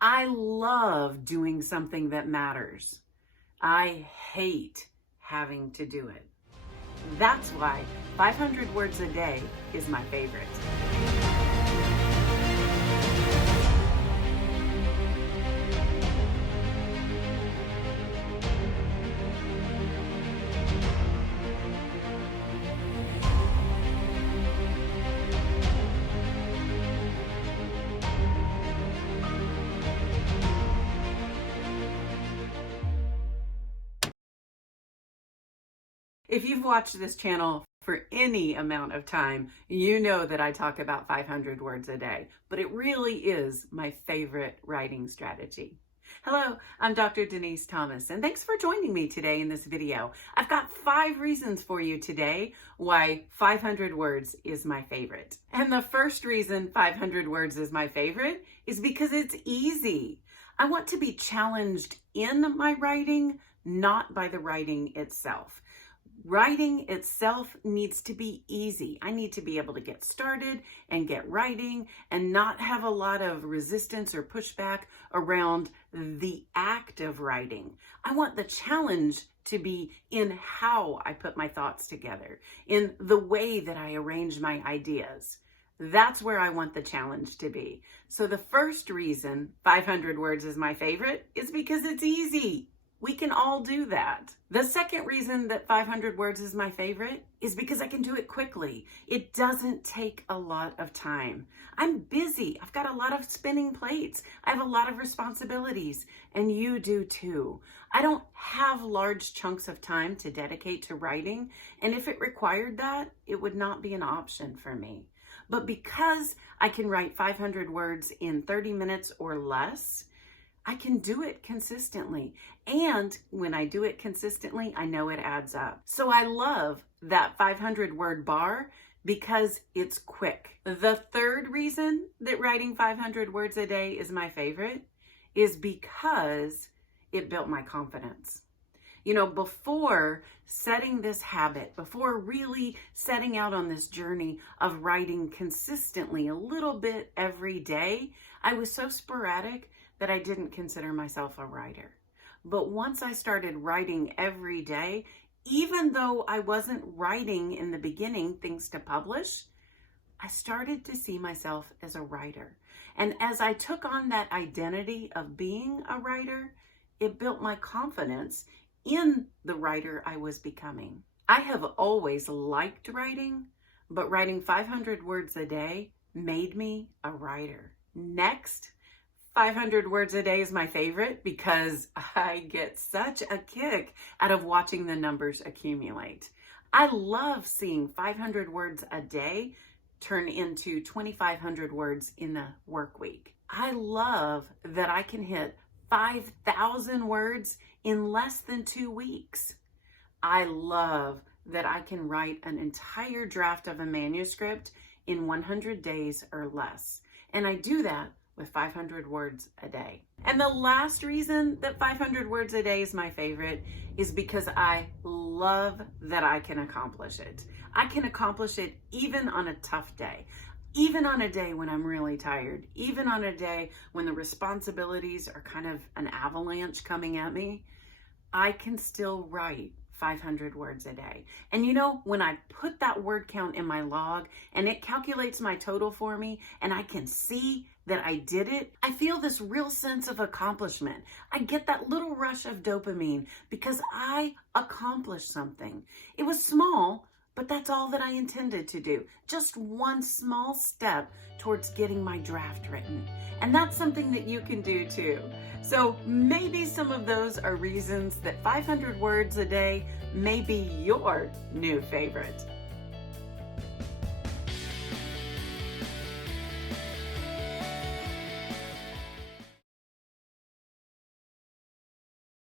I love doing something that matters. I hate having to do it. That's why 500 words a day is my favorite. If you've watched this channel for any amount of time, you know that I talk about 500 words a day, but it really is my favorite writing strategy. Hello, I'm Dr. Denis'Thomas, and thanks for joining me today in this video. I've got 5 reasons for you today why 500 words is my favorite. And the first reason 500 words is my favorite is because it's easy. I want to be challenged in my writing, not by the writing itself. Writing itself needs to be easy. I need to be able to get started and get writing and not have a lot of resistance or pushback around the act of writing. I want the challenge to be in how I put my thoughts together, in the way that I arrange my ideas. That's where I want the challenge to be. So the first reason 500 words is my favorite is because it's easy. We can all do that. The second reason that 500 words is my favorite is because I can do it quickly. It doesn't take a lot of time. I'm busy. I've got a lot of spinning plates. I have a lot of responsibilities, and you do too. I don't have large chunks of time to dedicate to writing, and if it required that, it would not be an option for me. But because I can write 500 words in 30 minutes or less, I can do it consistently. And when I do it consistently, I know it adds up. So I love that 500 word bar because it's quick. The third reason that writing 500 words a day is my favorite is because it built my confidence. You know, before setting this habit, before really setting out on this journey of writing consistently a little bit every day, I was so sporadic that I didn't consider myself a writer. But once I started writing every day, even though I wasn't writing in the beginning things to publish, I started to see myself as a writer. And as I took on that identity of being a writer, it built my confidence in the writer I was becoming. I have always liked writing, but writing 500 words a day made me a writer. Next, 500 words a day is my favorite because I get such a kick out of watching the numbers accumulate. I love seeing 500 words a day turn into 2,500 words in the work week. I love that I can hit 5,000 words in less than 2 weeks. I love that I can write an entire draft of a manuscript in 100 days or less. And I do that with 500 words a day. And the last reason that 500 words a day is my favorite is because I love that I can accomplish it. I can accomplish it even on a tough day, even on a day when I'm really tired, even on a day when the responsibilities are kind of an avalanche coming at me. I can still write 500 words a day. And you know, when I put that word count in my log and it calculates my total for me and I can see that I did it, I feel this real sense of accomplishment. I get that little rush of dopamine because I accomplished something. It was small, but that's all that I intended to do. Just one small step towards getting my draft written. And that's something that you can do too. So maybe some of those are reasons that 500 words a day may be your new favorite.